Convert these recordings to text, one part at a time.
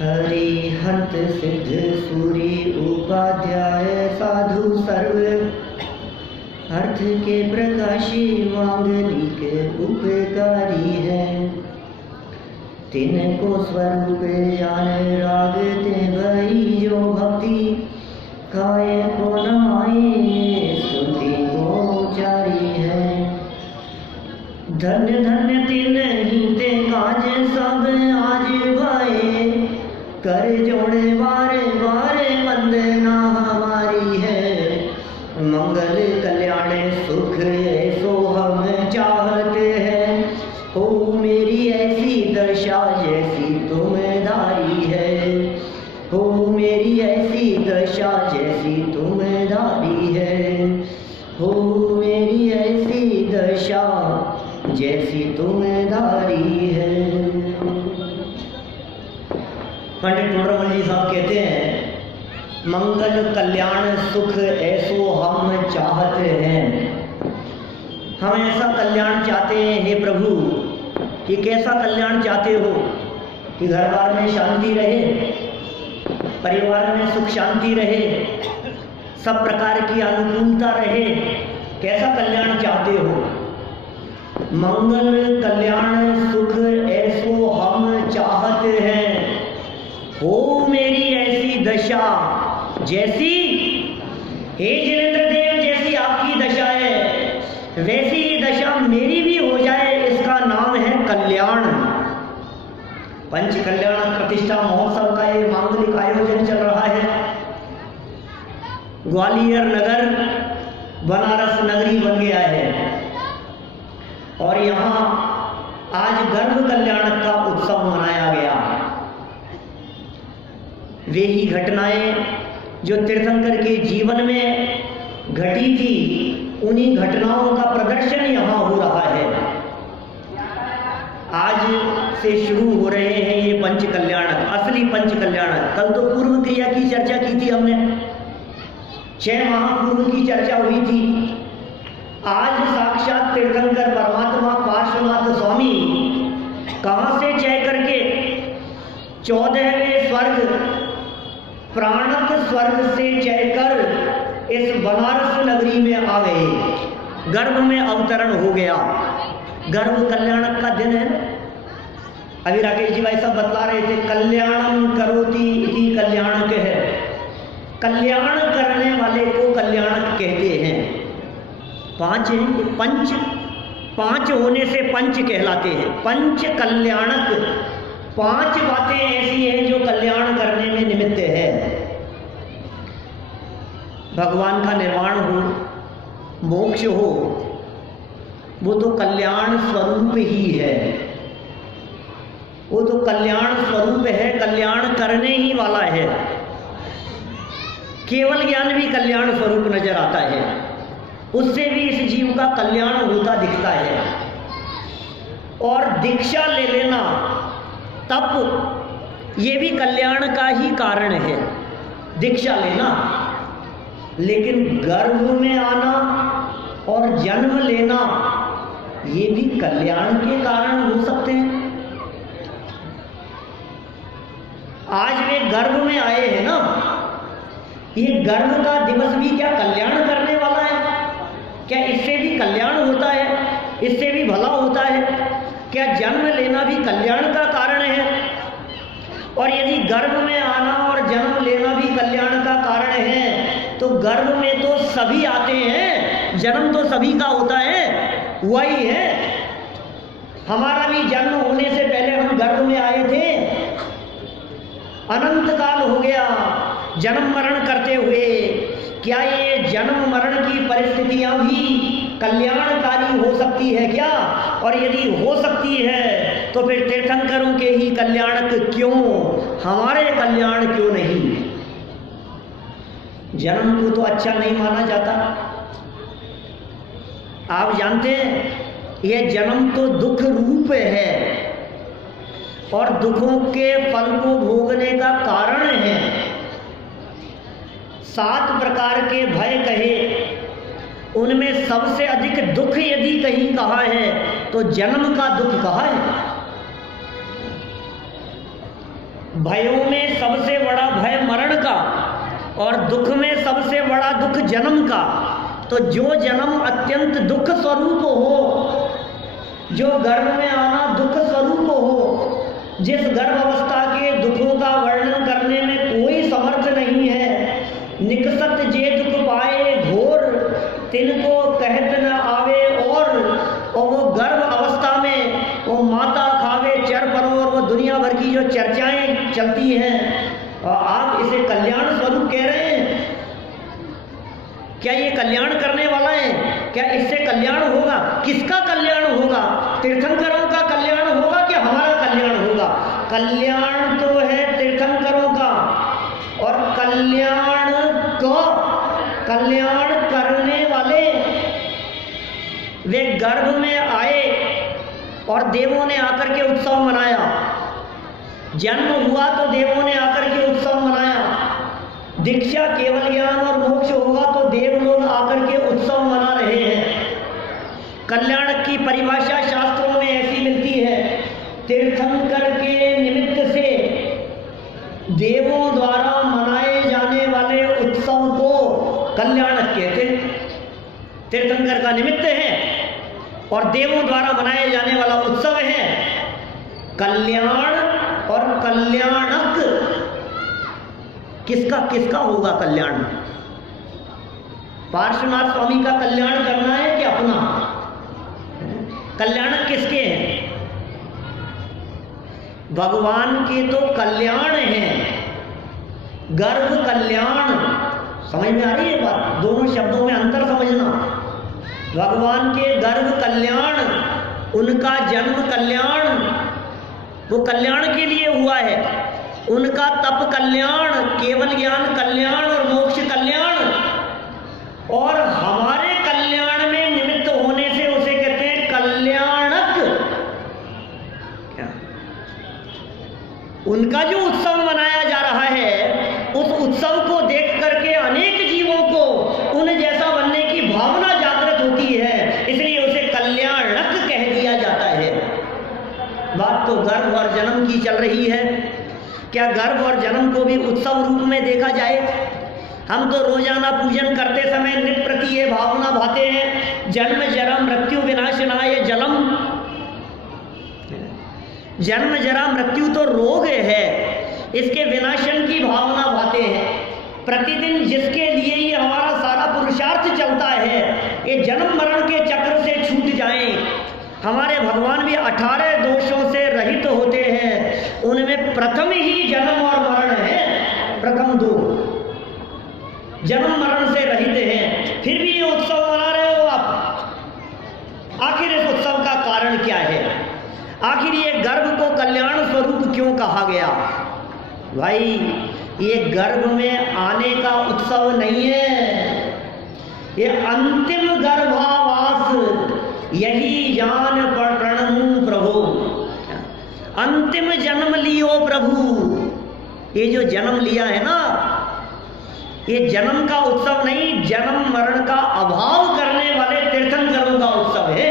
हरिहंत सिद्ध सूरी उपाध्याय साधु सर्व अर्थ के प्रकाशी मांगलिक उपकारी है। तिनको स्वरूप जान राग ते भई जो भक्ति काय को नमाए स्तुति को जारी है। धन्य धन्य तिन ही ते काज सब आज भाए कर जोड़े बारे बारे वंदना हमारी है। मंगल कल्याण सुख ऐसो हम चाहते हैं। हो मेरी ऐसी दशा जैसी तुम धारी है। हो मेरी ऐसी दशा जैसी तुम धारी है। हो मेरी ऐसी दशा जैसी तुम धारी है। पंडित टोडरमल जी साहब कहते हैं, मंगल कल्याण सुख ऐसो हम चाहते हैं। हम ऐसा कल्याण चाहते हैं हे प्रभु कि कैसा कल्याण चाहते हो कि घर बार में शांति रहे, परिवार में सुख शांति रहे, सब प्रकार की अनुकूलता रहे। कैसा कल्याण चाहते हो? मंगल कल्याण सुख ऐसो हम चाहते हैं। हो मेरी ऐसी दशा जैसी, हे जिनेंद्र देव जैसी आपकी दशा है वैसी ही दशा मेरी भी हो जाए। इसका नाम है कल्याण। पंच कल्याण प्रतिष्ठा महोत्सव का ये मांगलिक आयोजन चल रहा है। ग्वालियर नगर बनारस नगरी बन गया है और यहाँ आज गर्भ कल्याण का उत्सव मनाया गया। वे ही घटनाएं जो तीर्थंकर के जीवन में घटी थी, उन्हीं घटनाओं का प्रदर्शन यहाँ हो रहा है। आज से शुरू हो रहे हैं ये पंच कल्याणक, असली पंच कल्याणक। कल तो पूर्व क्रिया की चर्चा की थी हमने, 6 महापूर्व की चर्चा हुई थी। आज साक्षात तीर्थंकर परमात्मा पार्श्वनाथ स्वामी कहाँ से चय करके 14वें स्वर्ग प्राणक स्वर्ग से चय कर इस बनारस नगरी में आ गए। गर्भ में अवतरण हो गया। गर्भ कल्याणक का दिन है। अभी राकेश जी भाई साहब बतला रहे थे, कल्याणम करोति इति कल्याणक है। कल्याण करने वाले को कल्याणक कहते हैं। 5 हैं पंच, 5 होने से पंच कहलाते हैं। पंच कल्याणक, 5 बातें ऐसी हैं जो कल्याण करने में निमित्त है। भगवान का निर्वाण हो, मोक्ष हो, वो तो कल्याण स्वरूप ही है। वो तो कल्याण स्वरूप है, कल्याण करने ही वाला है। केवल ज्ञान भी कल्याण स्वरूप नजर आता है, उससे भी इस जीव का कल्याण होता दिखता है। और दीक्षा ले लेना, तप, ये भी कल्याण का ही कारण है, दीक्षा लेना। लेकिन गर्भ में आना और जन्म लेना ये भी कल्याण के कारण हो सकते हैं। आज वे गर्भ में आए हैं ना, ये गर्भ का दिवस भी क्या कल्याण करने वाला है? क्या इससे भी कल्याण होता है? इससे भी भला होता है? क्या जन्म लेना भी कल्याण का कारण है? और यदि गर्भ में आना और जन्म लेना भी कल्याण का कारण है, तो गर्भ में तो सभी आते हैं, जन्म तो सभी का होता है, वही है। हमारा भी जन्म होने से पहले हम गर्भ में आए थे, अनंत काल हो गया जन्म मरण करते हुए। क्या ये जन्म मरण की परिस्थितियां भी कल्याणकारी हो सकती है क्या? और यदि हो सकती है तो फिर तीर्थंकरों के ही कल्याणक क्यों, हमारे कल्याण क्यों नहीं? जन्म को तो अच्छा नहीं माना जाता। आप जानते हैं यह जन्म तो दुख रूप है और दुखों के फल को भोगने का कारण है। 7 प्रकार के भय कहे, उनमें सबसे अधिक दुख यदि कहीं कहा है तो जन्म का दुख कहा है। भयों में सबसे बड़ा भय मरण का और दुख में सबसे बड़ा दुख जन्म का। तो जो जन्म अत्यंत दुख स्वरूप हो, जो गर्भ में आना दुख स्वरूप हो, जिस गर्भ अवस्था के दुखों का वर्णन करने में कोई समर्थ नहीं है, निकसत जे दुख पाए घोर तिनको कहत न आवे। और वो गर्भ अवस्था में वो माता खावे चर परो, और वो दुनिया भर की जो चर्चाएं चलती हैं, और आप इसे कल्याण स्वरूप कह रहे हैं। क्या ये कल्याण करने वाला है? क्या इससे कल्याण होगा? किसका कल्याण होगा? तीर्थंकरों का कल्याण होगा कि हमारा कल्याण होगा? कल्याण तो है तीर्थंकरों का, और कल्याण को कल्याण करने वाले वे गर्भ में आए और देवों ने आकर के उत्सव मनाया। जन्म हुआ तो देवों ने आकर के उत्सव मनाया। दीक्षा केवल ज्ञान और मोक्ष होगा तो देव लोग आकर के उत्सव मना रहे हैं। कल्याण की परिभाषा शास्त्रों में ऐसी मिलती है, तीर्थंकर के निमित्त से देवों द्वारा मनाए जाने वाले उत्सव को कल्याण कहते। तीर्थंकर का निमित्त है और देवों द्वारा मनाए जाने वाला उत्सव है कल्याण। और कल्याणक किसका किसका होगा कल्याण? पार्श्वनाथ स्वामी का कल्याण करना है कि अपना? कल्याणक किसके हैं? भगवान के तो कल्याण है। गर्भ कल्याण, समझ में आ रही है बात? दोनों शब्दों में अंतर समझना। भगवान के गर्भ कल्याण, उनका जन्म कल्याण, वो कल्याण के लिए हुआ है। उनका तप कल्याण, केवल ज्ञान कल्याण और मोक्ष कल्याण। और हमारे कल्याण में निमित्त होने से उसे कहते हैं कल्याणक। क्या? उनका जो उत्सव मनाया जा रहा है, उस उत्सव को देख करके अनेक जीवों को उन जैसा बनने की भावना जागृत होती है, इसलिए उसे कल्याणक कह दिया जाता है। बात तो गर्भ और जन्म की चल रही है। क्या गर्भ और जन्म को भी उत्सव रूप में देखा जाए? हम तो रोजाना पूजन करते समय नित्य प्रति ये भावना भाते हैं, जन्म जरा मृत्यु विनाशनाय जलम। जन्म जरा मृत्यु तो रोग है, इसके विनाशन की भावना भाते हैं। प्रतिदिन जिसके लिए ये हमारा सारा पुरुषार्थ चलता है, ये जन्म मरण के चक्र से छूट जाएं। हमारे भगवान भी 18 दोषों से रहित होते हैं, उनमें प्रथम ही जन्म और मरण है। प्रथम दो जन्म मरण से रहित हैं, फिर भी ये उत्सव मना रहे हो आप। आखिर इस उत्सव का कारण क्या है? आखिर ये गर्भ को कल्याण स्वरूप क्यों कहा गया? भाई, ये गर्भ में आने का उत्सव नहीं है, ये अंतिम गर्भावास। यही जान प्रणमु प्रभु, अंतिम जन्म लियो प्रभु। ये जो जन्म लिया है ना, ये जन्म का उत्सव नहीं, जन्म मरण का अभाव करने वाले तीर्थंकरों का उत्सव है।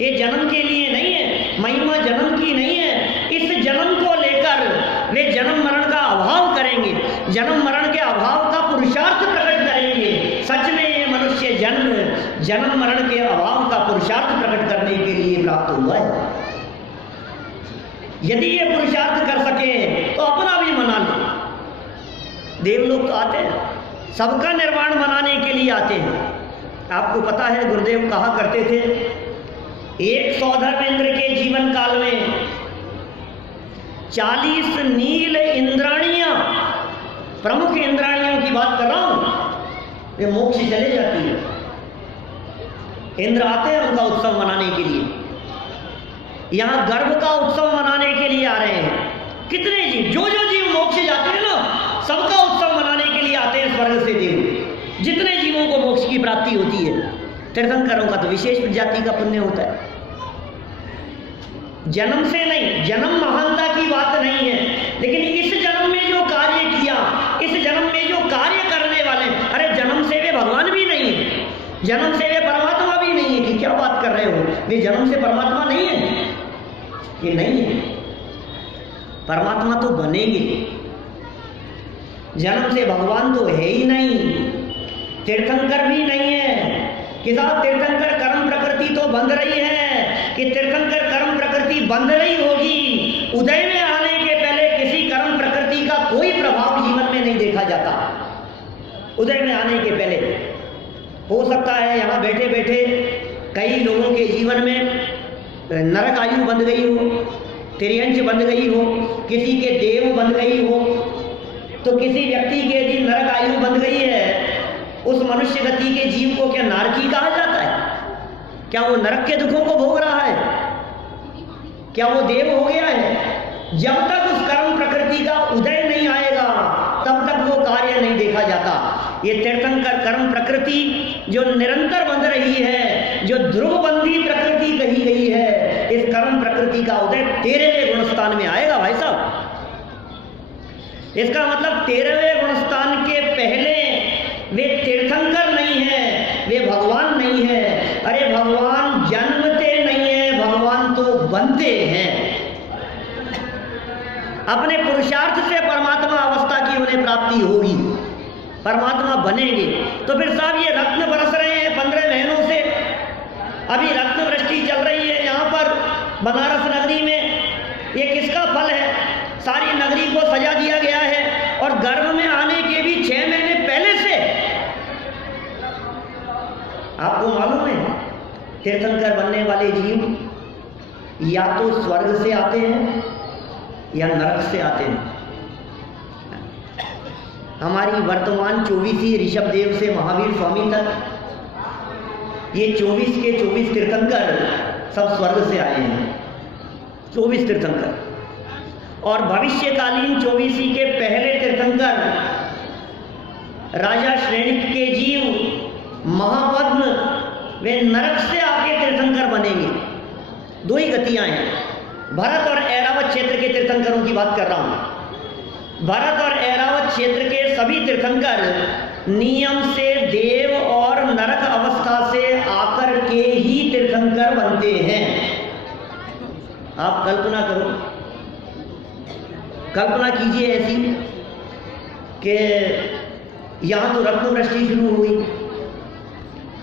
ये जन्म के लिए नहीं है, महिमा जन्म की नहीं है। इस जन्म को लेकर वे जन्म मरण का अभाव करेंगे, जन्म मरण के अभाव का पुरुषार्थ प्रकट करेंगे। सच में ये मनुष्य जन्म मरण के अभाव का पुरुषार्थ प्रकट करने के लिए प्राप्त हुआ है। यदि ये पुरुषार्थ कर सके तो अपना भी मना ले। देवलोक तो आते हैं, सबका निर्वाण मनाने के लिए आते हैं। आपको पता है, गुरुदेव कहा करते थे, एक सौधर्म इंद्र के जीवन काल में 40 नील इंद्राणियां, प्रमुख इंद्राणियों की बात कर रहा हूं, वे मोक्ष चले जाती है। इंद्र आते हैं उनका उत्सव मनाने के लिए। यहां गर्भ का उत्सव मनाने के लिए आ रहे हैं। कितने जीव, जो जीव मोक्ष जाते हैं ना, सबका उत्सव मनाने के लिए आते हैं स्वर्ग से देव। जितने जीवों को मोक्ष की प्राप्ति होती है, तीर्थंकरों का तो विशेष जाति का पुण्य होता है। जन्म से नहीं, जन्म महानता की बात नहीं है, लेकिन इस जन्म में जो कार्य किया, इस जन्म में जो कार्य करने वाले, अरे जन्म से वे भगवान भी नहीं है, जन्म से वे परमात्मा भी नहीं है। कि क्या बात कर रहे हो? वे जन्म से परमात्मा नहीं है, ये नहीं है। परमात्मा तो बनेंगे, जन्म से भगवान तो है ही नहीं, तीर्थंकर भी नहीं है कि साहब तीर्थंकर कर्म प्रकृति तो बंध रही है कि तीर्थंकर कर्म प्रकृति बंध रही होगी। उदय में आने के पहले किसी कर्म प्रकृति का कोई प्रभाव जीवन में नहीं देखा जाता। उदय में आने के पहले हो सकता है यहाँ बैठे बैठे कई लोगों के जीवन में नरक आयु बंध गई हो, तिर्यंच बंध गई हो, किसी के देव बंध गई हो, तो किसी व्यक्ति के यदि नरक आयु बंध गई है, उस मनुष्य गति के जीव को क्या नारकी कहा जाता है? क्या वो नरक के दुखों को भोग रहा है? क्या वो देव हो गया है? जब तक उस कर्म प्रकृति का उदय नहीं आएगा तब तक वो कार्य नहीं देखा जाता। ये तीर्थंकर कर्म प्रकृति जो निरंतर बंध रही है, जो ध्रुवबंधी प्रकृति कही गई है, इस कर्म प्रकृति का उदय 13वें गुणस्थान में आएगा भाई साहब। इसका मतलब 13वें गुणस्थान के पहले वे तीर्थंकर नहीं है, वे भगवान नहीं है। अरे भगवान जन्मते नहीं है, भगवान तो बनते हैं। अपने पुरुषार्थ से परमात्मा अवस्था की उन्हें प्राप्ति होगी, परमात्मा बनेंगे। तो फिर साहब ये रत्न बरस रहे हैं 15 महीनों से, अभी रत्न वृष्टि चल रही है यहाँ पर बनारस नगरी में। ये किसका फल है? सारी नगरी को सजा दिया गया है और गर्भ में आने के भी 6 महीने पहले से। आपको मालूम है तीर्थंकर बनने वाले जीव या तो स्वर्ग से आते हैं या नरक से आते हैं। हमारी वर्तमान 24 ऋषभदेव से महावीर स्वामी तक ये 24 के 24 तीर्थंकर सब स्वर्ग से आए हैं, 24 तीर्थंकर। और भविष्यकालीन 24 के पहले तीर्थंकर राजा श्रेणी के जीव महापद्म वे नरक से आके तीर्थंकर बनेंगे। 2 ही गतियां हैं। भरत और ऐरावत क्षेत्र के तीर्थंकरों की बात कर रहा हूं। भरत और ऐरावत क्षेत्र के सभी तीर्थंकर नियम से देव और नरक अवस्था से आकर के ही तीर्थंकर बनते हैं। आप कल्पना करो, कल्पना कीजिए ऐसी कि यहां तो रत्न वृष्टि शुरू हुई।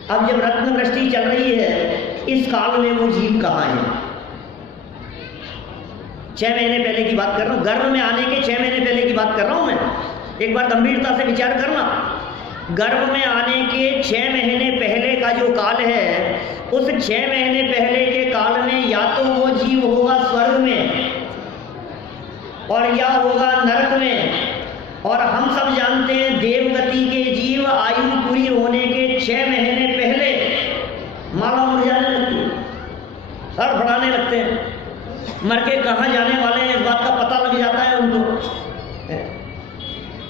अब जब रत्न वृष्टि चल रही है, इस काल में वो जीव कहाँ है? 6 महीने पहले की बात कर रहा हूँ, गर्भ में आने के 6 महीने पहले की बात कर रहा हूँ मैं। एक बार गंभीरता से विचार करना। गर्भ में आने के 6 महीने पहले का जो काल है, उस 6 महीने पहले के काल में या तो वो जीव होगा स्वर्ग में और या होगा नरक में। और हम सब जानते हैं देवगति के जीव आयु पूरी होने के 6 महीने पहले माला मुड़ जाने लगती है, सर फड़ाने लगते हैं, मर के कहाँ जाने वाले हैं इस बात का पता लग जाता है उनको।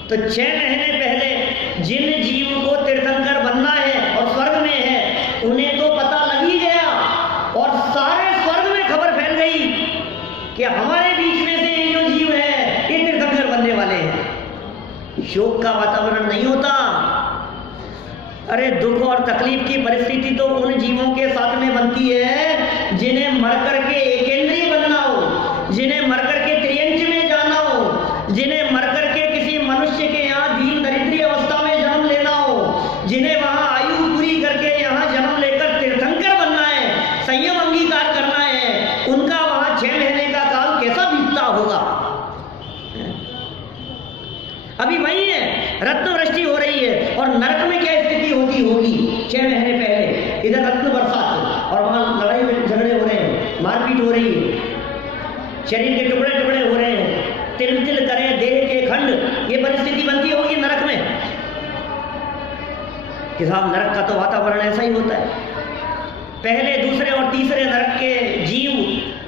तो 6 महीने पहले जिन जीव को तीर्थंकर बनना है और स्वर्ग में है, उन्हें तो पता लग ही गया और सारे स्वर्ग में खबर फैल गई कि हमारे बीच में से ये जो जीव है ये तीर्थंकर बनने वाले हैं। शोक का वातावरण नहीं होता। अरे दुख और तकलीफ की परिस्थिति तो उन जीवों के साथ में बनती है जिन्हें मरकर के एकेंद्रीय बनना हो, जिन्हें मरकर के त्रियंच में जाना हो, जिन्हें मरकर के किसी मनुष्य के यहाँ दीन दरिद्री अवस्था में जन्म लेना हो, जिन्हें वहां आयु पूरी करके यहाँ जन्म लेकर तीर्थंकर बनना है, संयम अंगीकार करना है, उनका वहां 6 महीने का काल कैसा बीतता होगा। अभी वही है, रत्न वृष्टि हो रही है और नरक में क्या स्थिति होती होगी 6 महीने पहले। इधर रत्न बरसात और वहां लड़ाई झगड़े हो रहे हैं, मारपीट हो रही है, शरीर के टुकड़े टुकड़े हो रहे हैं, तिल तिल करें देह के खंड, ये परिस्थिति बनती होगी नरक में। कि साहब नरक का तो वातावरण ऐसा ही होता है। पहले दूसरे और तीसरे नरक के जीव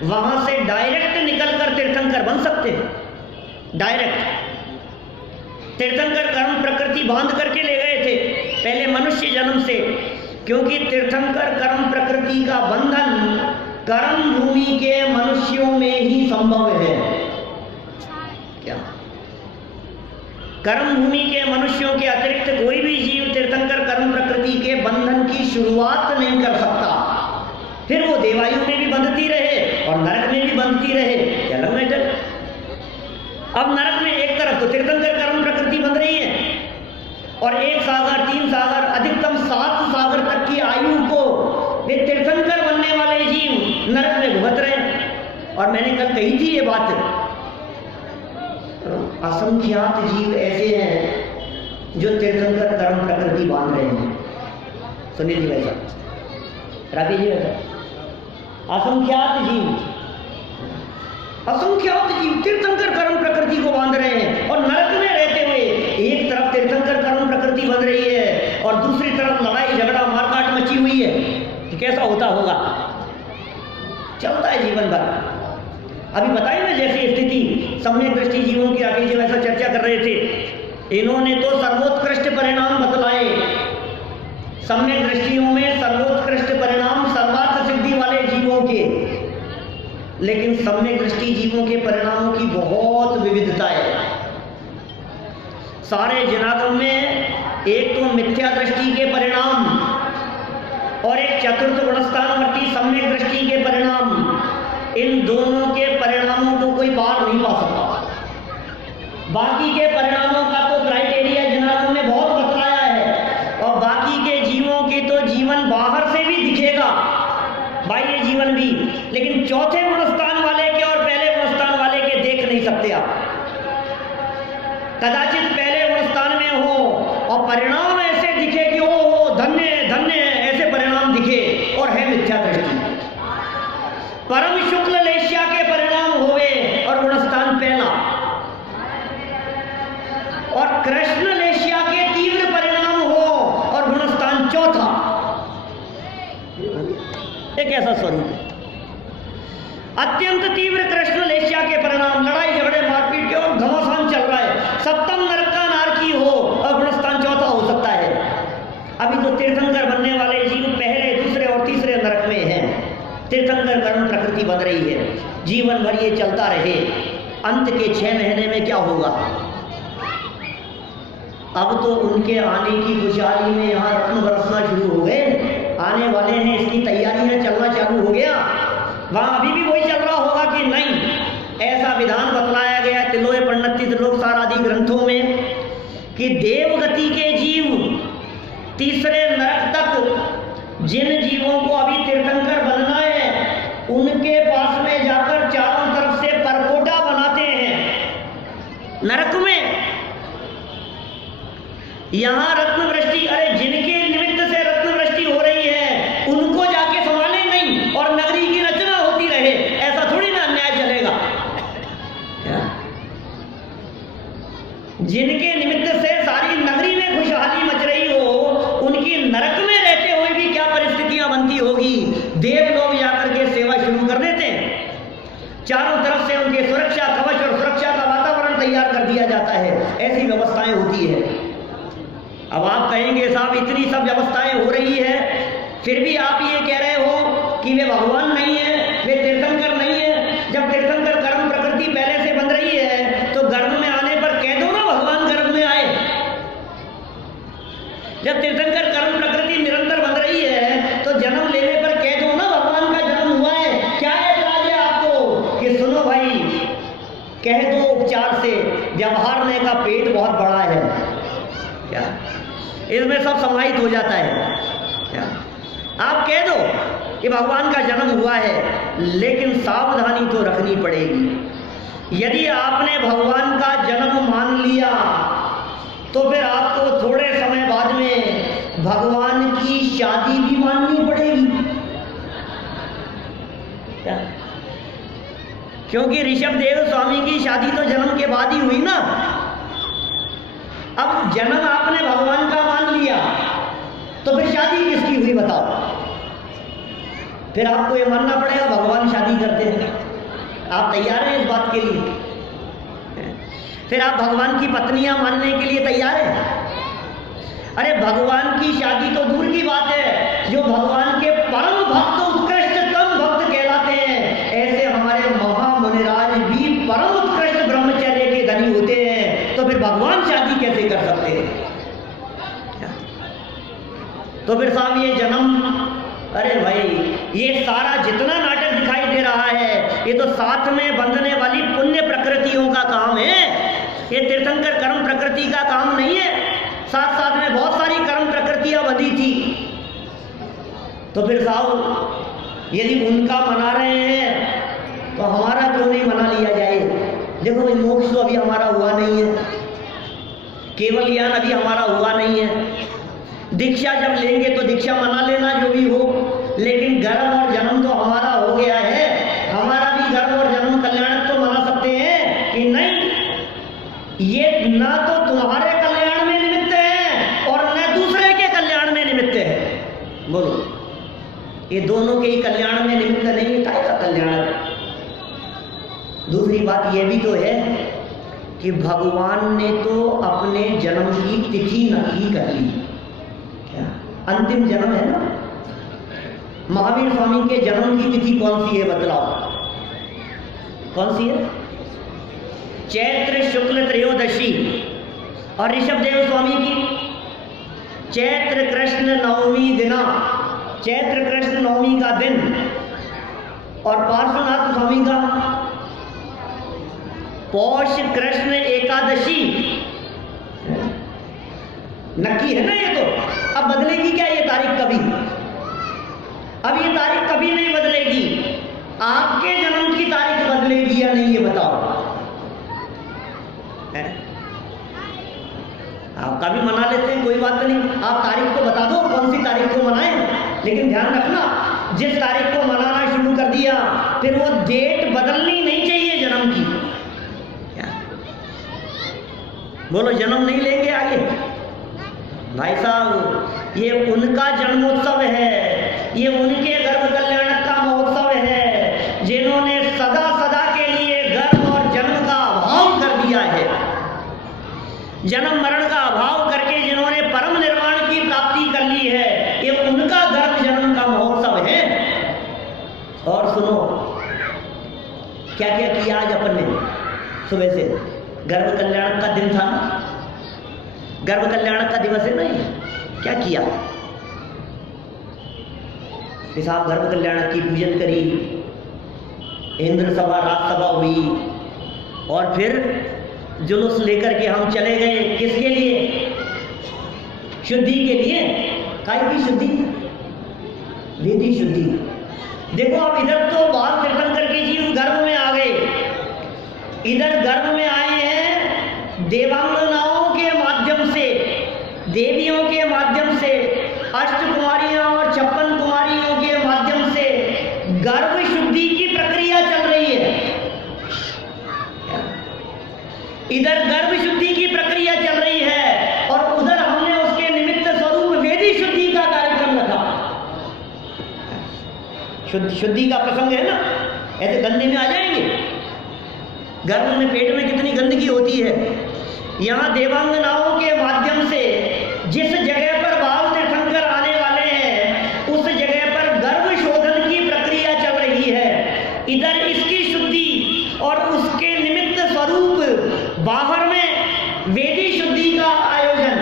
वहां से डायरेक्ट निकलकर तीर्थंकर बन सकते हैं। डायरेक्ट तीर्थंकर कर्म प्रकृति बांध करके ले गए थे पहले मनुष्य जन्म से, क्योंकि तीर्थंकर कर्म प्रकृति का बंधन कर्म भूमि के मनुष्यों में ही संभव है। क्या कर्म भूमि के मनुष्यों के अतिरिक्त कोई भी जीव तीर्थंकर कर्म प्रकृति के बंधन की शुरुआत नहीं कर सकता। फिर वो देवायु में भी बंधती रहे और नरक में भी बंधती रहे, अलग मैटर। अब नरक में एक तरफ तो तीर्थंकर कर्म प्रकृति बन रही है और 1 सागर 3 सागर अधिकतम 7 सागर तक की आयु को वे तीर्थंकर बनने वाले जीव नरक में भुगत रहे हैं। और मैंने कल कही थी ये बात, असंख्यात जीव ऐसे हैं जो तीर्थंकर कर्म प्रकृति बांध रहे हैं। सुनील जी वैसा, राकेश जी वैसा, असंख्यात जीव तीर्थंकर कर्म प्रकृति को बांध रहे हैं और नरक में रहते हुए एक तरफ तीर्थंकर कर्म प्रकृति बन रही है और दूसरी तरफ लड़ाई झगड़ा मारकाट मची हुई है। कि कैसा होता होगा, चलता है जीवन भर। अभी बताइए ना, जैसी स्थिति सम्यक दृष्टि जीवों की आगे जो ऐसा चर्चा कर रहे थे, इन्होंने तो सर्वोत्कृष्ट परिणाम बतलाए। सम्यक दृष्टियों में सर्वोत्कृष्ट परिणाम सर्वार्थ सिद्धि वाले जीवों के, लेकिन सम्यक दृष्टि जीवों के परिणामों की बहुत विविधता है। सारे जनागम में एक तो मिथ्या दृष्टि के परिणाम और एक चतुर्थ गुणस्थानवर्ती सम्यक दृष्टि के परिणाम, इन दोनों के परिणामों को कोई पार नहीं पा सकता। बाकी के परिणामों का तो क्राइटेरिया जनागम में बहुत बतलाया है और बाकी के जीवों के तो जीवन बाहर से भी दिखेगा, बाह्य जीवन भी, लेकिन चौथे गुणस्थान वाले के और पहले गुणस्थान वाले के देख नहीं सकते आप। कदाचित पहले गुणस्थान में हो और परिणाम ऐसे दिखे कि ओ हो धन्य धन्य, ऐसे परिणाम दिखे और है मिथ्या दृष्टि। परम शुक्ल लेश्या के परिणाम होवे और गुणस्थान पहला, और कृष्ण लेश्या के तीव्र परिणाम हो और गुणस्थान चौथा। एक ऐसा स्वरूप है, अत्यंत तीव्र कृष्ण लेश्या के परिणाम, लड़ाई झगड़े मारपीट के और घमासान चल रहा है, सप्तम नरक का नारकी हो और गुणस्थान चौथा हो सकता है। अभी तो तीर्थंकर बनने वाले जीव पहले दूसरे और तीसरे नरक में हैं। तीर्थंकर कर्म प्रकृति बन रही है, जीवन भर ये चलता रहे, अंत के 6 महीने में क्या होगा। अब तो उनके आने की खुशहाली में यहाँ रत्न बरसना शुरू हो गए, आने वाले हैं, इसकी तैयारियां चलना चालू हो गया। वहां अभी भी वही चल रहा होगा कि नहीं। ऐसा विधान बतलाया गया तिलोय पंडित त्रिलोकसार आदि ग्रंथों में कि देवगति के जीव तीसरे नरक तक जिन जीवों को अभी तीर्थंकर बनना है उनके पास में जाकर चारों तरफ से परकोटा बनाते हैं नरक में। यहां रत्न वृष्टि, अरे जिनके निमित्त से रत्न वृष्टि हो रही है उनको जाके संभाले नहीं और नगरी की रचना होती रहे, ऐसा थोड़ी ना अन्याय चलेगा। जिनके निमित्त से सारी नगरी में खुशहाली मच रही हो, उनकी नरक में रहते हुए भी क्या परिस्थितियां बनती होगी। देव लोग जाकर के सेवा शुरू कर देते हैं, चारों तरफ से उनके सुरक्षा कवच और सुरक्षा का वातावरण तैयार कर दिया जाता है, ऐसी व्यवस्थाएं होती है। अब आप कहेंगे साहब इतनी सब व्यवस्थाएं हो रही है फिर भी आप ये कह रहे हो कि वे भगवान नहीं है, वे तीर्थंकर नहीं है। जब तीर्थंकर कर्म प्रकृति पहले से बन रही है तो गर्भ में आने पर कह दो ना भगवान गर्भ में आए। जब तीर्थंकर कर्म प्रकृति निरंतर बन रही है तो जन्म लेने पर कह दो ना भगवान का जन्म हुआ है। क्या ऐतराज है आपको कि सुनो भाई कह दो उपचार से, व्यवहारने का पेट बहुत बड़ा है, क्या इसमें सब समाहित हो जाता है। क्या आप कह दो कि भगवान का जन्म हुआ है, लेकिन सावधानी तो रखनी पड़ेगी। यदि आपने भगवान का जन्म मान लिया तो फिर आपको थोड़े समय बाद में भगवान की शादी भी माननी पड़ेगी। क्या? क्योंकि ऋषभदेव स्वामी की शादी तो जन्म के बाद ही हुई ना। अब जन्म आपने भगवान का मान लिया तो फिर शादी किसकी हुई बताओ। फिर आपको ये मानना पड़ेगा भगवान शादी करते हैं। आप तैयार हैं इस बात के लिए? फिर आप भगवान की पत्नियां मानने के लिए तैयार हैं? अरे भगवान की शादी तो दूर की बात है, जो भगवान के परम भक्त उत्कृष्टतम भक्त कहलाते हैं, ऐसे हमारे महामुनिराज भी परम उत्कृष्ट ब्रह्मचर्य के धनी होते हैं, तो फिर भगवान शादी कैसे कर सकते हैं? तो फिर साहब ये जन्म, अरे भाई ये सारा जितना नाटक दिखाई दे रहा है ये तो साथ में बंधने वाली पुण्य प्रकृतियों का काम है। प्रकृति का काम नहीं है, साथ साथ में बहुत सारी कर्म प्रकृतियां बंधी थी। तो फिर साहब यदि उनका मना रहे हैं तो हमारा क्यों नहीं मना लिया जाए? देखो भाई, मोक्ष तो अभी हमारा हुआ नहीं है, केवल ज्ञान अभी हमारा हुआ नहीं है। दीक्षा जब लेंगे तो दीक्षा मना लेना जो भी हो, लेकिन गर्भ और जन्म तो हमारा हो गया है। हमारा भी गर्भ और जन्म कल्याण तो मना सकते हैं कि नहीं? ये ना तो तुम्हारे कल्याण में निमित्त है और न दूसरे के कल्याण में निमित्त है। बोलो, ये दोनों के ही कल्याण में निमित्त नहीं, का कल्याण है। दूसरी बात यह भी तो है कि भगवान ने तो अपने जन्म की तिथि नक्की कर ली। क्या अंतिम जन्म है ना? महावीर स्वामी के जन्म की तिथि कौन सी है बतलाओ? कौन सी है? चैत्र शुक्ल त्रयोदशी। और ऋषभदेव स्वामी की चैत्र कृष्ण नवमी दिना, चैत्र कृष्ण नवमी का दिन। और पार्श्वनाथ स्वामी का पौष कृष्ण एकादशी। नक्की है ना ये तो। अब बदलेगी क्या ये तारीख कभी? अब ये तारीख कभी नहीं बदलेगी। आपके जन्म की तारीख बदलेगी या नहीं, ये बताओ। आप कभी मना लेते हैं, कोई बात नहीं, आप तारीख को बता दो कौन सी तारीख को मनाएं। लेकिन ध्यान रखना, जिस तारीख को मनाना शुरू कर दिया फिर वो डेट बदलनी नहीं चाहिए जन्म की। क्या बोलो, जन्म नहीं लेंगे आगे? भाई साहब, ये उनका जन्मोत्सव है, ये उनके गर्भ कल्याण का महोत्सव है, जिन्होंने सदा सदा के लिए गर्भ और जन्म का अभाव कर दिया है। जन्म मरण का अभाव करके जिन्होंने परम निर्वाण की प्राप्ति कर ली है, ये उनका गर्भ जन्म का महोत्सव है। और सुनो, क्या क्या किया आज अपन ने सुबह से? गर्भ कल्याण का दिन था, गर्भ कल्याण का दिवस है ना ये। क्या किया? साहब गर्भ कल्याण की पूजन करी, इंद्र सभा राज सभा हुई, और फिर जुलूस लेकर के हम चले गए। किसके लिए? शुद्धि के लिए। काय की शुद्धि? वेदी शुद्धि। देखो, अब इधर तो बाल तीर्थंकर के जीव गर्भ में आ गए, इधर गर्भ में आए हैं देवांगनाओं के माध्यम से, देवियों के माध्यम से, अष्ट कुमारियां और 56 कुमारियों के माध्यम से गर्भ शुद्धि की प्रक्रिया चल रही है। इधर गर्भ शुद्धि की प्रक्रिया चल रही है और उधर हमने उसके निमित्त स्वरूप वेदी शुद्धि का कार्यक्रम रखा। शुद्धि का प्रसंग है ना, ऐसे गंदे में आ जाएंगे। गर्भ में, पेट में कितनी गंदगी होती है। यहाँ देवांगनाओं के माध्यम से जिस जगह पर बाल तीर्थंकर आने वाले हैं, उस जगह पर गर्भ शोधन की प्रक्रिया चल रही है। इधर इसकी शुद्धि और उसके निमित्त स्वरूप बाहर में वेदी शुद्धि का आयोजन।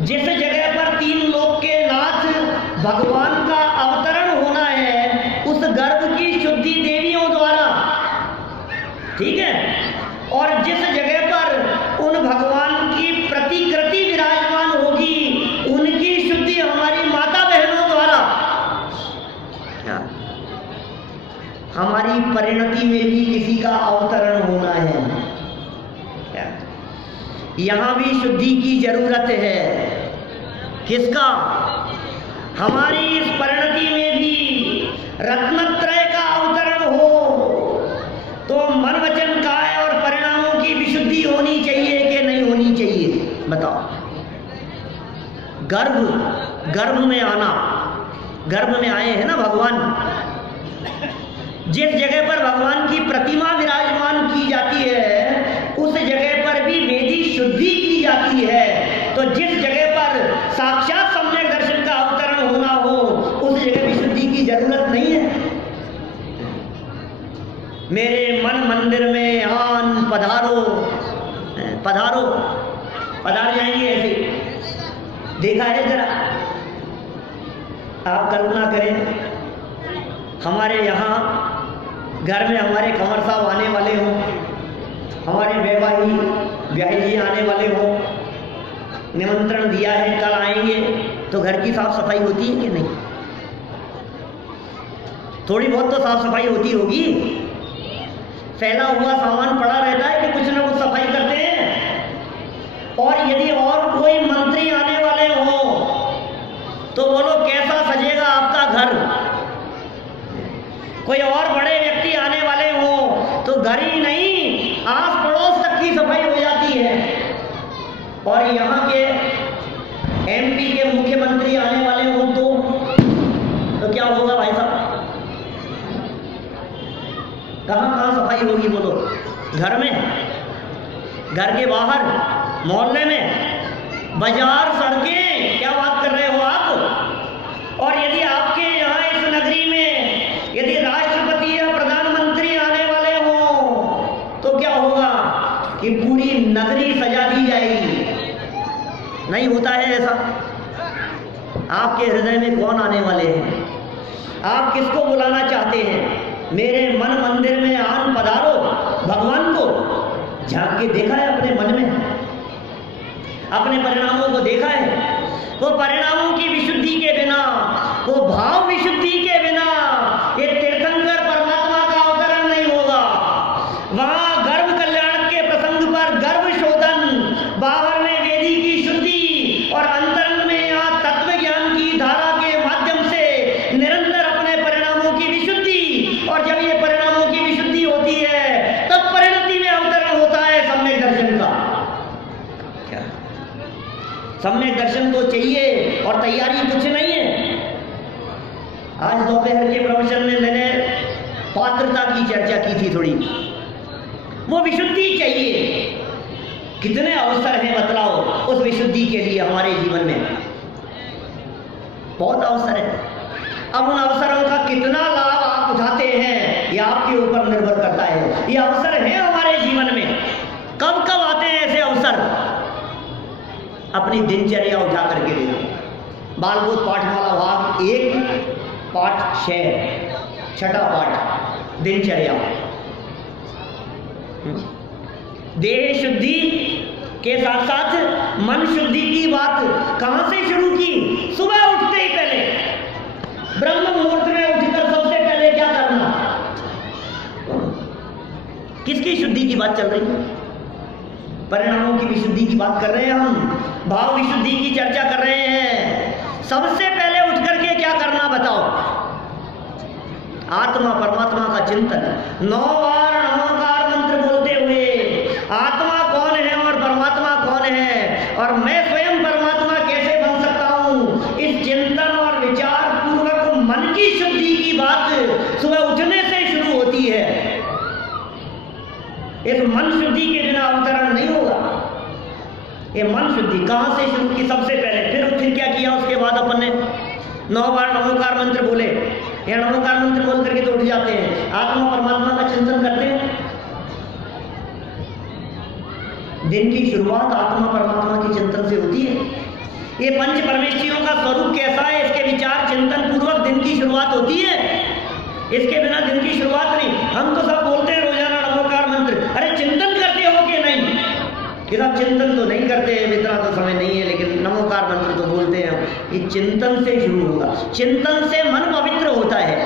जिस जगह पर 3 लोक के नाथ भगवान का अवतरण होना है, उस गर्भ की शुद्धि देवियों द्वारा, ठीक है। और जिस जगह पर उन भगवान की प्रतिकृति विराजमान होगी, उनकी शुद्धि हमारी माता बहनों द्वारा। हमारी परिणति में भी किसी का अवतरण होना है, यहां भी शुद्धि की जरूरत है। किसका? हमारी इस परिणति में भी रत्नत्रय का अवतरण हो, तो मन वचन काया और परिणामों की विशुद्धि होनी चाहिए कि नहीं होनी चाहिए? बताओ। गर्भ में आना, गर्भ में आए हैं ना भगवान। जिस जगह पर भगवान की प्रतिमा विराजमान की जाती है, उस जगह पर भी वेदी शुद्धि की जाती है। तो जिस जगह पर साक्षात सम्यक दर्शन का अवतरण होना हो, उस जगह भी शुद्धि की जरूरत नहीं है। मेरे मन मंदिर में आन पधारो, पधारो, पधार जाएंगे ऐसे। देखा है जरा, आप कल्पना करें, हमारे यहाँ घर में हमारे कंवर साहब आने वाले हों, हमारे वैवाही ब्याही निमंत्रण दिया है, कल आएंगे, तो घर की साफ सफाई होती है कि नहीं? थोड़ी बहुत तो साफ सफाई होती होगी। फैला हुआ सामान पड़ा रहता है कि कुछ ना कुछ सफाई करते हैं। और यदि और कोई मंत्री आने वाले हो तो बोलो कैसा सजेगा आपका घर। कोई और बड़े व्यक्ति आने वाले हो तो घर ही नहीं, आस पड़ोस तक की सफाई हो जाती है। और यहाँ के एमपी के मुख्यमंत्री आने वाले हो तो क्या होगा भाई साहब? कहाँ कहाँ सफाई होगी बोलो? घर में, घर के बाहर, मोहल्ले में, बाजार, सड़कें, क्या बात कर रहे हो आप? और यदि आपके यहाँ इस नगरी में यदि राष्ट्रपति या प्रधानमंत्री आने वाले हो तो क्या होगा कि पूरी नगरी सजा दी जाएगी। नहीं होता है ऐसा? आपके हृदय में कौन आने वाले हैं? आप किसको बुलाना चाहते हैं? मेरे मन मंदिर में आन पधारो, भगवान को झांक के देखा है अपने मन में? अपने परिणामों को देखा है? वो परिणामों की विशुद्धि के बिना, वो भाव विशुद्धि के बिना ये तीर्थंकर परमात्मा का अवतरण नहीं होगा। वहां गर्भ कल्याण के प्रसंग पर गर्भ शोधन, बाहर में वेदी की शुद्धि और अंतरंग में यहाँ तत्व ज्ञान की धारा के माध्यम से निरंतर अपने परिणामों की विशुद्धि। और जब ये परिणामों की विशुद्धि होती है तब परिणति में अवतरण होता है सम्यक दर्शन का। क्या सम्यक दर्शन तो चाहिए और तैयारी कुछ नहीं है। आज दोपहर के प्रवचन में मैंने पात्रता की चर्चा की थी थोड़ी। वो विशुद्धि चाहिए। कितने अवसर हैं बतलाओ उस विशुद्धि के लिए हमारे जीवन में? बहुत अवसर है। अब उन अवसरों का कितना लाभ आप उठाते हैं ये आपके ऊपर निर्भर करता है। ये अवसर है हमारे जीवन में। कब कब आते हैं ऐसे अवसर? अपनी दिनचर्या उठा करके देखो। बालबोध पाठमाला भाग 1 पाठ 6 छठा पाठ दिनचर्या। देह शुद्धि के साथ साथ मन शुद्धि की बात कहां से शुरू की? सुबह उठते ही पहले ब्रह्म मुहूर्त में उठकर सबसे पहले क्या करना? किसकी शुद्धि की बात चल रही है? परिणामों की विशुद्धि की बात कर रहे हैं हम। भाव विशुद्धि की चर्चा कर रहे हैं। सबसे पहले उठ करके क्या करना बताओ? आत्मा परमात्मा का चिंतन। 9 बार नमोकार मंत्र बोलते हुए आत्मा कौन है और परमात्मा कौन है और मैं स्वयं परमात्मा कैसे बन सकता हूं, इस चिंतन और विचार पूर्वक मन की शुद्धि की बात सुबह उठने से शुरू होती है। इस मन शुद्धि के बिना अवतरण नहीं होगा। ये मन शुद्धि कहां से शुरू की? सबसे पहले। फिर क्या किया उसके बाद? अपन ने 9 बार नमोकार मंत्र बोले। या नमोकार मंत्र बोल करके तो उठ जाते हैं, आत्मा परमात्मा का चिंतन करते हैं। दिन की शुरुआत आत्मा परमात्मा के चिंतन से होती है। ये पंच परमेश्वरियों का स्वरूप कैसा है इसके विचार चिंतन पूर्वक दिन की शुरुआत होती है। इसके बिना दिन की शुरुआत नहीं। हम तो सब बोलते हैं रोजाना नमोकार मंत्र, अरे चिंतन करते हो कि नहीं? कि साहब चिंतन तो नहीं करते हैं, इतना तो समय नहीं है, लेकिन नमोकार मंत्र तो बोलते हैं। ये चिंतन से शुरू होगा। चिंतन से मन पवित्र होता है।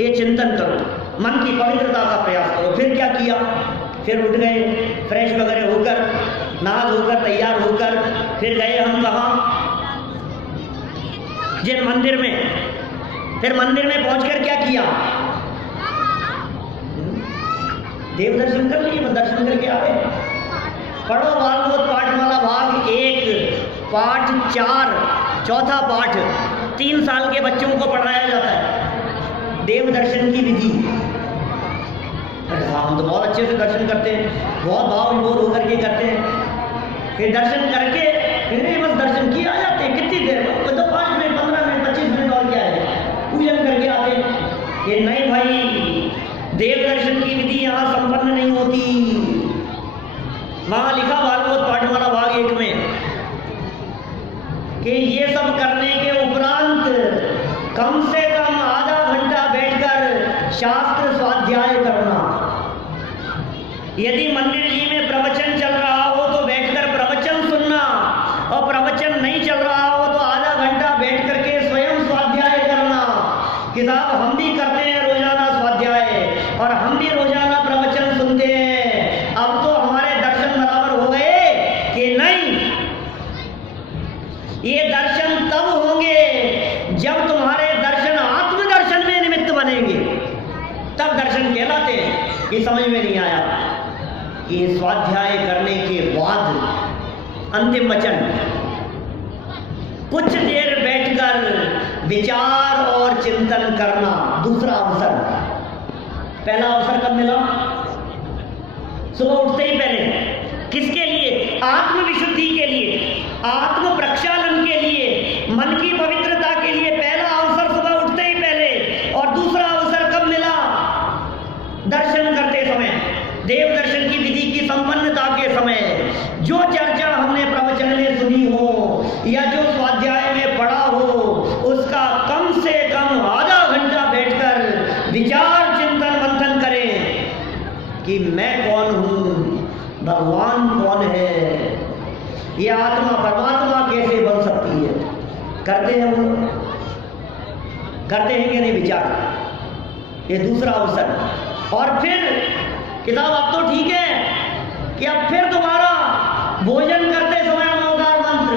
ये चिंतन करो, मन की पवित्रता का प्रयास करो। फिर क्या किया? फिर उठ गए, फ्रेश वगैरह होकर, नहा धोकर तैयार होकर फिर गए हम कहाँ? जिन मंदिर में। फिर मंदिर में पहुंचकर क्या किया? देव दर्शन कर लिए, दर्शन करके आ गए। पढ़ो बालबोध पाठमाला भाग 1 पाठ 4 चौथा पाठ। 3 साल के बच्चों को पढ़ाया जाता है देव दर्शन की विधि। हम तो बहुत अच्छे से दर्शन करते हैं, बहुत भाव विभोर होकर के करते हैं। फिर दर्शन करके फिर बस दर्शन किए आ जाते हैं। कितनी देर? तो 5 मिनट 15 मिनट 25 मिनट और क्या है, पूजन करके आते हैं। ये नहीं भाई, देव दर्शन की विधि यहाँ संपन्न नहीं होती। वहां लिखा बालबोध पाठमाला भाग 1 में कि ये सब करने के उपरांत कम से कम आधा घंटा बैठकर शास्त्र स्वाध्याय करना। यदि मंदिर जी में प्रवचन चल रहा हो तो बैठकर प्रवचन सुनना। ये समझ में नहीं आया कि स्वाध्याय करने के बाद अंतिम वचन, कुछ देर बैठकर विचार और चिंतन करना। दूसरा अवसर, पहला अवसर कब मिला? सुबह उठते ही पहले। किसके लिए? आत्मविशुद्धि के लिए, आत्म प्रक्षालन के लिए, मन की पवित्रता के लिए पहला अवसर सुबह उठते ही पहले। और दूसरा अवसर कब मिला? दर्शन करते समय, देव दर्शन की विधि की संपन्नता के समय। जो चर्चा हमने प्रवचन में सुनी हो या जो स्वाध्याय में पढ़ा हो, उसका कम से कम आधा घंटा बैठकर विचार चिंतन मंथन करें कि मैं कौन हूं, भगवान कौन है, ये आत्मा परमात्मा कैसे बन सकती है। करते हैं वो, करते हैं कि नहीं विचार? ये दूसरा अवसर। और फिर किताब अब तो ठीक है कि अब फिर दोबारा भोजन करते समय नमोकार मंत्र,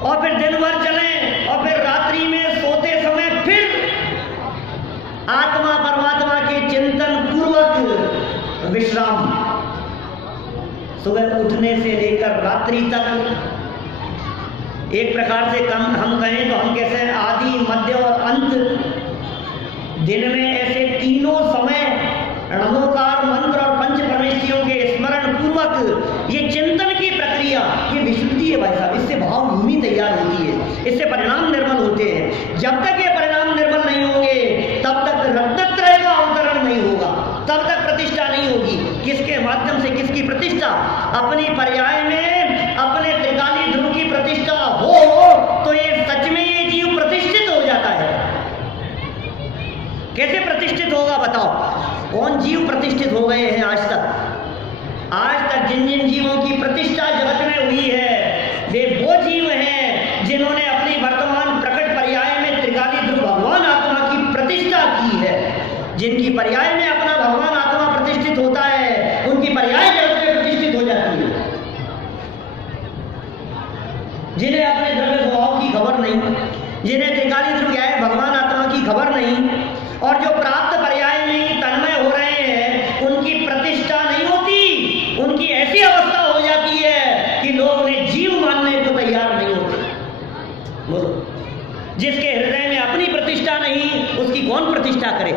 और फिर दिन भर चलें, और फिर रात्रि में सोते समय फिर आत्मा परमात्मा के चिंतन पूर्वक विश्राम। सुबह उठने से लेकर रात्रि तक एक प्रकार से हम कहें तो हम कैसे हैं, आदि मध्य और अंत। दिन में ऐसे तीनों समय नमोकार मंत्र और पंच परमेष्ठियों के स्मरण पूर्वक ये चिंतन की प्रक्रिया, ये विशुद्धि है भाई साहब। इससे भाव भूमि तैयार होती है, इससे परिणाम निर्मल होते हैं। जब तक ये परिणाम निर्मल नहीं होंगे तब तक रत्नत्रय का अवतरण नहीं होगा, तब तक प्रतिष्ठा नहीं होगी। किसके माध्यम से किसकी प्रतिष्ठा? अपनी पर्याय में अपने त्रिकाली ध्रुव की प्रतिष्ठा हो तो ये सच में ये जीव प्रतिष्ठित हो जाता है। कैसे प्रतिष्ठित होगा बताओ? कौन जीव प्रतिष्ठित हो गए हैं आज तक? आज तक जिन जिन जीवों की प्रतिष्ठा जगत में हुई है वे वो जीव हैं जिन्होंने अपनी वर्तमान प्रकट पर्याय में त्रिकाली ध्रुव भगवान आत्मा की प्रतिष्ठा की है। जिनकी पर्याय में अपना भगवान आत्मा प्रतिष्ठित होता है, उनकी पर्याय जगत में प्रतिष्ठित हो जाती है। जिन्हें अपने द्रव्य स्वभाव की खबर नहीं, जिन्हें त्रिकाली ध्रुव भगवान आत्मा की खबर नहीं, और जो प्राप्त पर्याय में ही तन्मय हो रहे हैं, उनकी प्रतिष्ठा नहीं होती। उनकी ऐसी अवस्था हो जाती है कि लोग उन्हें जीव मानने को तैयार नहीं होते। बोलो, जिसके हृदय में अपनी प्रतिष्ठा नहीं, उसकी कौन प्रतिष्ठा करे?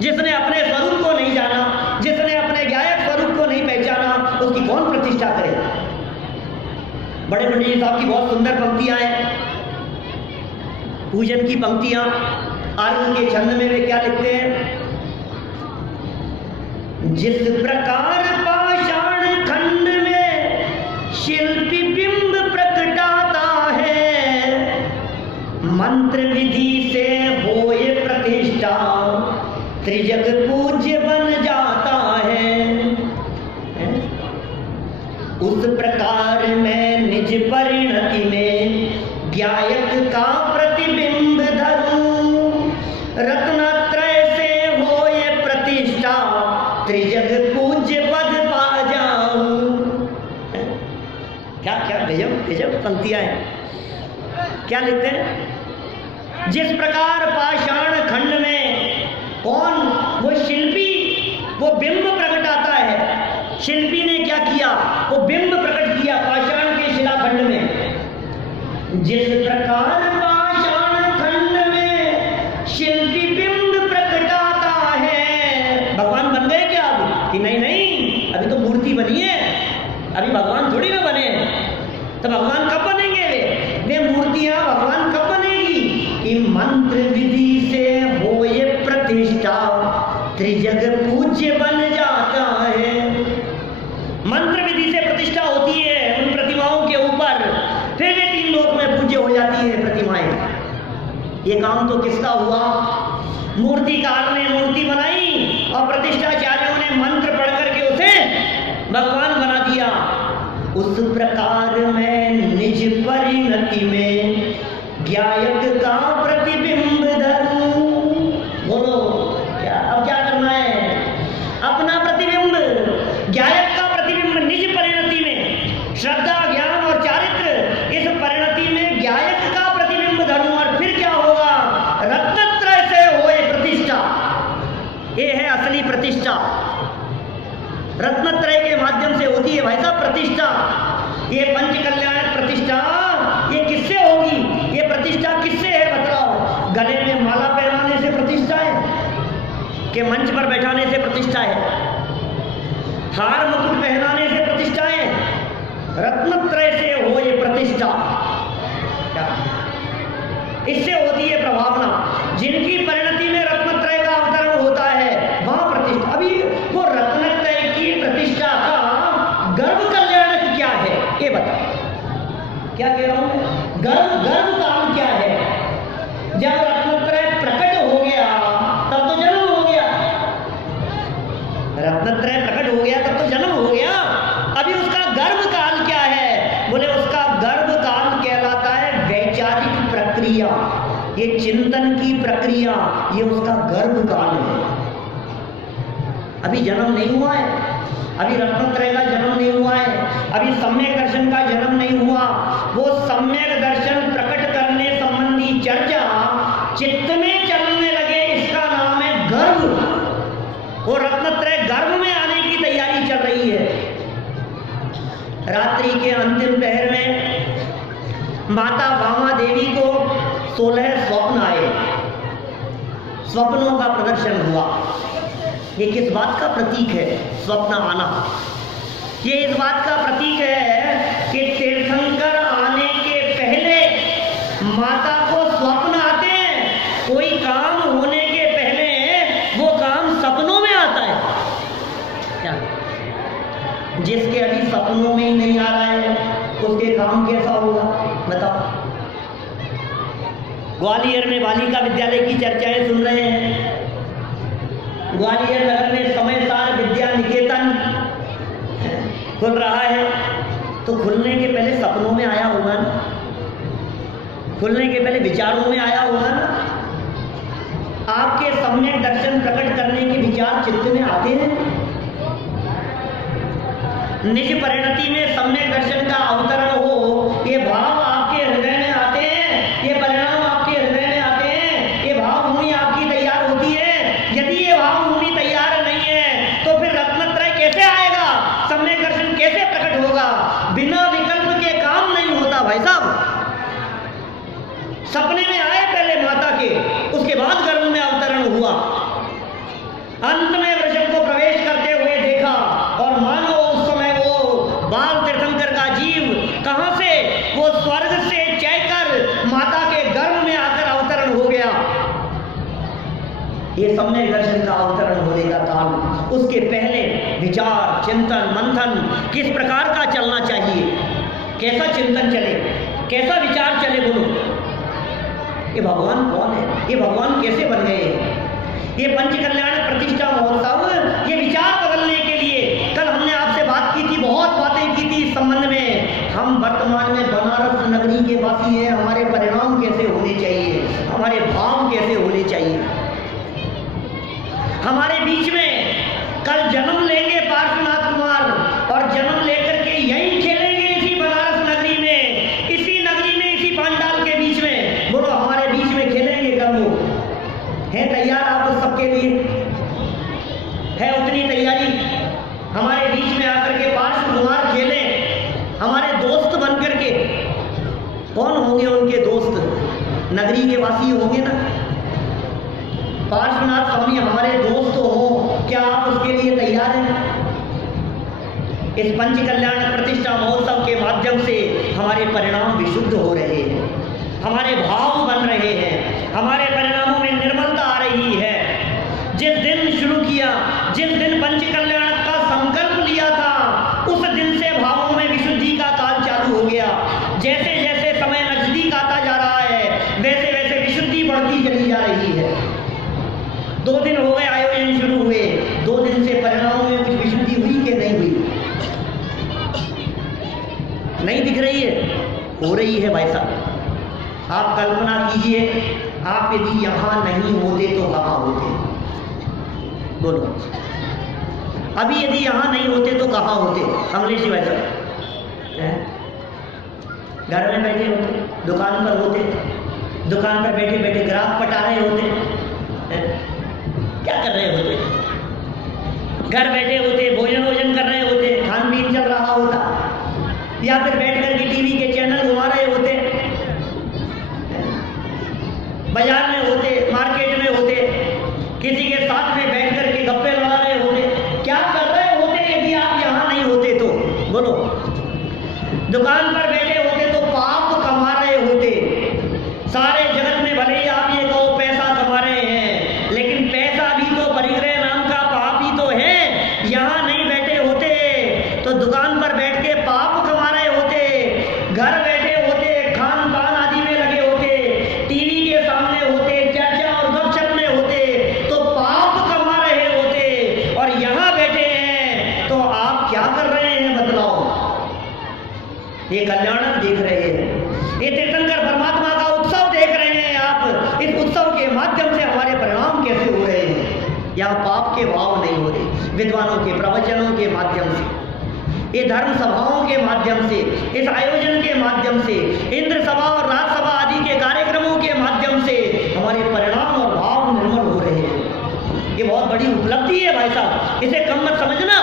जिसने अपने स्वरूप को नहीं जाना, जिसने अपने ज्ञायक स्वरूप को नहीं पहचाना, उसकी कौन प्रतिष्ठा करे? बड़े पंडित जी साहब की बहुत सुंदर पंक्तियां हैं, पूजन की पंक्तियां। आरंभ के छंद में वे क्या लिखते हैं? जिस प्रकार पाषाण खंड में शिल्पी बिंब प्रकटाता है, मंत्र विधि से होए प्रतिष्ठा, त्रिजग पूज्य बन जाता है। उस प्रकार मैं निज परिणति में ज्ञायक का प्रतिबिंब धरूं, रत्नत्रय से होए प्रतिष्ठा, त्रिजग पूज्य पद पा जाऊं। क्या क्या गजब गजब पंक्तियां हैं। क्या लिखते हैं? जिस प्रकार पाषाण खंड में कौन? वो शिल्पी, वो बिंब प्रकटाता है। शिल्पी ने क्या किया? वो बिंब प्रकट किया पाषाण के शिलाखंड में। जिस प्रकार पाषाण खंड में शिल्पी बिंब प्रकटाता है। भगवान बन गए क्या अब? कि नहीं नहीं, अभी तो मूर्ति बनी है, अभी भगवान थोड़ी ना बने। तो भगवान कब बनेंगे? वे मूर्तियां भगवान कब बनेगी? कि मंत्र विधि से होए प्रतिष्ठा, त्रिजग पूज्य बन जाता है। मंत्र विधि से प्रतिष्ठा होती है उन प्रतिमाओं के ऊपर, फिर वे तीन लोक में पूज्य हो जाती है प्रतिमाएं। ये काम तो किसका हुआ? मूर्तिकार ने मूर्ति बनाई और प्रतिष्ठाचार्यों ने मंत्र पढ़ करके उसे भगवान बना दिया। उस प्रकार मैं निज परिणति में ज्ञायक का प्रतिबिंब धरूं। बोलो क्या? अब क्या करना है? अपना प्रतिबिंब, ज्ञायक का प्रतिबिंब निज परिणति में, श्रद्धा ज्ञान और चारित्र, इस परिणति में ज्ञायक का प्रतिबिंब धरूं। और फिर क्या होगा? रत्नत्रय से होए प्रतिष्ठा। ये है असली की प्रतिष्ठा रत्नत्रय के माध्यम से होती है भाई साहब। प्रतिष्ठा, ये पंच कल्याण प्रतिष्ठा ये किससे होगी? ये प्रतिष्ठा किससे है बतलाओ? गले में माला पहनाने से प्रतिष्ठा है कि मंच पर बैठाने से प्रतिष्ठा है? हार मुकुट पहनाने से प्रतिष्ठा है? रत्नत्रय से हो ये प्रतिष्ठा। क्या इससे होती है प्रभावना? जिनकी परिणति में रत्नत्रय का अवतरण होता है वहां प्रतिष्ठा। अभी वो रत्नत्रय की प्रतिष्ठा का गर्भ कल्याण क्या है ये बता। क्या कह रहा हूं? गर्भ काम क्या है? जब रत्नत्रय प्रकट हो गया तब तो जन्म हो गया। रत्नत्रय प्रकट हो गया तब तो जन्म हो गया। अभी उसका गर्भ काल क्या है? बोले उसका गर्भ काल कहलाता है वैचारिक प्रक्रिया, ये चिंतन की प्रक्रिया, ये उसका गर्भ काल है। अभी जन्म नहीं हुआ है, अभी रत्नत्रय का जन्म नहीं हुआ है, अभी सम्यक दर्शन का जन्म नहीं हुआ। वो सम्यक दर्शन प्रकट करने संबंधी चर्चा चित्त में चलने लगे, इसका नाम है गर्भ। वो रत्नत्रय गर्भ में आने की तैयारी चल रही है। रात्रि के अंतिम पहर में माता वामा देवी को 16 स्वप्न आए, स्वप्नों का प्रदर्शन हुआ। ये किस बात का प्रतीक है? स्वप्न आना ये इस बात का प्रतीक है कि तीर्थंकर आने के पहले माता को स्वप्न आते हैं। कोई काम होने के पहले वो काम सपनों में आता है। क्या जिसके अभी सपनों में ही नहीं आ रहा है उसके काम कैसा होगा बताओ? ग्वालियर में बालिका विद्यालय की चर्चाएं सुन रहे हैं। ग्वालियर नगर में समयसार विद्या निकेतन खुल रहा है, तो खुलने के पहले सपनों में आया होगा ना, खुलने के पहले विचारों में आया होगा ना। आपके सम्यक दर्शन प्रकट करने के विचार चित्त में आते हैं। निज परिणति में सम्यक दर्शन का अवतरण हो, ये भाव आपके हृदय में आते हैं, ये परिणाम आपके हृदय में आते हैं, ये भाव भूमि आपकी तैयार होती है। यदि ये भाव भूमि तैयार नहीं है तो फिर रत्नत्रय कैसे आएगा? सम्यक दर्शन कैसे प्रकट होगा? बिना विकल्प के काम नहीं होता भाई साहब। सपने में आए पहले माता के, उसके बाद गर्भ में अवतरण हुआ। अंत में वृषभ को प्रवेश करते हुए देखा और मानो उस समय वो बाल तीर्थंकर का जीव कहां से, वो स्वर्ग से चढ़कर माता के गर्भ में आकर अवतरण हो गया। ये सम्यक दर्शन का अवतरण होने का काल। उसके पहले विचार चिंतन मंथन किस प्रकार का चलना चाहिए, कैसा चिंतन चले, कैसा विचार चले। बोलो ये भगवान कौन है, ये भगवान कैसे बन गए? ये पंच कल्याण प्रतिष्ठा महोत्सव ये विचार बदलने के लिए। कल हमने आपसे बात की थी, बहुत बातें की थी इस संबंध में। हम वर्तमान में बनारस नगरी के वासी हैं, हमारे परिणाम कैसे होने चाहिए, हमारे भाव कैसे होने चाहिए। हमारे बीच में कल जन्म लेंगे पार्श्वनाथ कुमार और जन्म लेकर के यहीं खेलेंगे इसी बनारस नगरी में, इसी नगरी में, इसी पांडाल के बीच में। बोलो हमारे बीच में खेलेंगे कल वो है तैयार? आप उस सबके लिए है उतनी तैयारी? हमारे बीच में आकर के पार्श्व कुमार खेले, हमारे दोस्त बन करके। कौन होंगे उनके दोस्त? नगरी के वासी होंगे ना। पार्श्वनाथ स्वामी हमारे दोस्त हो, क्या आप उसके लिए तैयार हैं? इस पंच कल्याण प्रतिष्ठा महोत्सव के माध्यम से हमारे परिणाम विशुद्ध हो रहे हैं, हमारे भाव बन रहे हैं, हमारे परिणामों में निर्मलता आ रही है। जिस दिन शुरू किया, जिस दिन पंच कल्याण का संकल्प लिया था, उस दिन से भावों में विशुद्धि का काल चालू हो गया। जैसे जैसे समय नजदीक आता जा रहा है वैसे वैसे विशुद्धि बढ़ती चली जा रही है। 2 दिन हो गए आयोजन शुरू हुए, 2 दिन से परिणामों में कुछ विशुद्धि हुई कि नहीं हुई? नहीं दिख रही है? हो रही है भाई साहब। आप कल्पना कीजिए, आप यदि यहाँ नहीं होते तो कहाँ होते? बोलो अभी यदि यहाँ नहीं होते तो कहाँ होते? कमलेश जी भाई साहब घर में बैठे होते, दुकान पर होते, दुकान पर बैठे बैठे ग्राहक पटा रहे होते, क्या कर रहे होते? घर बैठे होते, भोजन वोजन कर रहे होते, खान पीन चल रहा होता, या फिर बैठ कर के टीवी के चैनल घुमा रहे होते, बाजार में होते, मार्केट में होते, किसी के साथ में बैठ कर के गप्पे लड़ा रहे होते। क्या कर रहे होते यदि आप यहाँ नहीं होते तो? बोलो। दुकान पर बैठे होते तो पाप कमा रहे होते। सारे जगत में भले ही आप ये कहो पैसा कमा रहे हैं, लेकिन पैसा भी तो परिग्रह नाम का पाप ही तो है। यहाँ नहीं बैठे होते तो दुकान पर बैठ के पाप कमा रहे होते, घर बैठे होते, खान पान आदि में लगे होते, टीवी के सामने होते, चर्चा और गपशप में होते तो पाप कमा रहे होते, और यहाँ बैठे हैं तो आप क्या कर रहे हैं बतलाओ? ये कल्याणक देख रहे हैं, ये तीर्थंकर परमात्मा का उत्सव देख रहे हैं आप। इस उत्सव के माध्यम से हमारे परिणाम कैसे हो रहे हैं? यहाँ पाप के भाव नहीं हो रहे। विद्वानों के प्रवचनों के माध्यम से, ये धर्म सभाओं के माध्यम से, इस आयोजन के माध्यम से, इंद्र सभा और राजसभा आदि के कार्यक्रमों के माध्यम से हमारे परिणाम और भाव निर्मल हो रहे हैं। ये बहुत बड़ी उपलब्धि है भाई साहब, इसे कम मत समझना,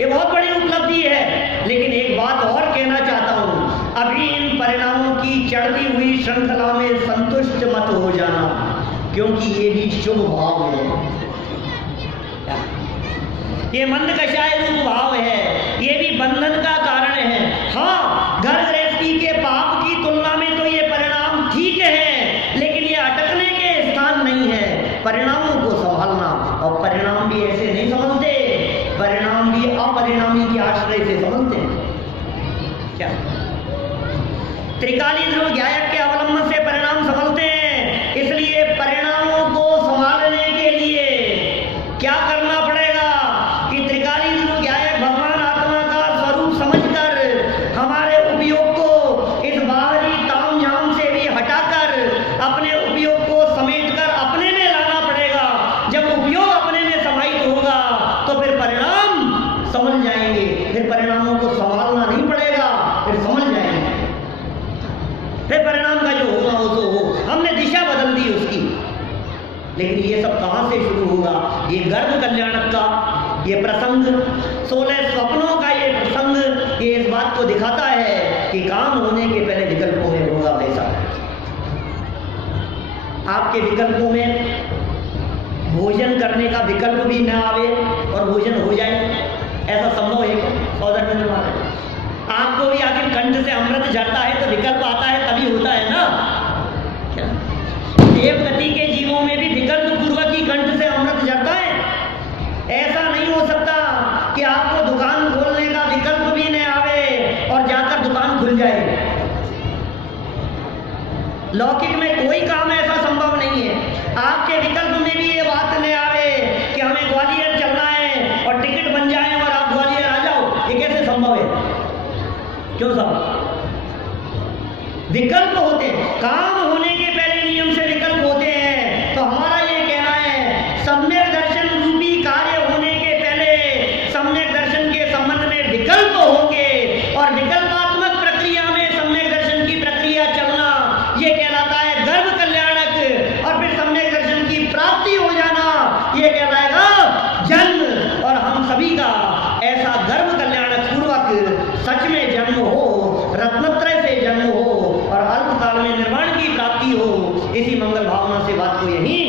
ये बहुत बड़ी उपलब्धि है। लेकिन एक बात और कहना चाहता हूं, अभी इन परिणामों की चढ़ती हुई श्रृंखला में संतुष्ट मत हो जाना, क्योंकि ये भी शुभ भाव है, ये मंद कषाय रूप भाव है, ये भी बंधन का कारण है। हाँ, घर गृहस्थी के पाप की तुलना में तो ये परिणाम ठीक है, लेकिन ये अटकने के स्थान नहीं है। परिणामों को संभालना, और परिणाम भी ऐसे नहीं समझते, परिणाम भी अपरिणामी के आश्रय से समझते हैं। क्या त्रिकाली ध्रुव ज्ञायक के अवलंबन से परिणाम समझते हैं। इसलिए परिणामों को संभालने के लिए क्या करना पड़ेगा कि त्रिकाली ध्रुव ज्ञायक भगवान आत्मा का स्वरूप समझकर हमारे उपयोग को इस बाहरी तामझाम से भी हटाकर अपने उपयोग को समेटकर अपने में लाना पड़ेगा। जब उपयोग अपने में समाहित होगा तो फिर परिणाम समझ जाएंगे, फिर परिणामों को संभालना नहीं पड़ेगा, फिर समझ जाएंगे, फिर परिणाम का जो होगा वो तो हो। हमने दिशा बदल दी उसकी। लेकिन ये सब कहाँ से शुरू होगा? ये गर्भ कल्याणक का ये प्रसंग, 16 स्वप्नों का ये प्रसंग, ये इस बात को दिखाता है कि काम होने के पहले विकल्पों में होगा वैसा। आपके विकल्पों में भोजन करने का विकल्प भी न आवे और भोजन हो जाए, ऐसा संभव है क्या? सौधर्मेंद्र महाराज, आपको भी आखिर कंठ से अमृत झरता है तो विकल्प आता है, तभी होता है ना। क्या देवगति के जीवों में भी विकल्प पूर्वक ही कंठ से अमृत झरता है? ऐसा नहीं हो सकता कि आपको दुकान खोलने का विकल्प भी न आवे और जाकर दुकान खुल जाए। लौकिक में कोई काम ऐसा संभव नहीं है। आपके विकल्प में भी ये बात न आवे कि हमें ग्वालियर चलना है और टिकट बन जाए और आप ग्वालियर आ जाओ, ये कैसे संभव है? क्यों साहब? विकल्प होते हैं, काम होने के पहले नियम से विकल्प होते हैं। तो हमारा ये कहना है, सम्यक दर्शन रूपी कार्य होने के पहले सम्यक दर्शन के संबंध में विकल्प होंगे, और विकल्पात्मक प्रक्रिया में सम्यक दर्शन की प्रक्रिया चलना, ये कहलाता है गर्भ कल्याणक। और फिर सम्यक दर्शन की प्राप्ति हो जाना, ये कहलाएगा जन्म। और हम सभी का ऐसा गर्भ कल्याणक पूर्वक सच में जन्म हो, रत्नत्रय से जन्म हो और अल्प काल में निर्वाण की प्राप्ति हो। इसी मंगल भावना से बात को यहीं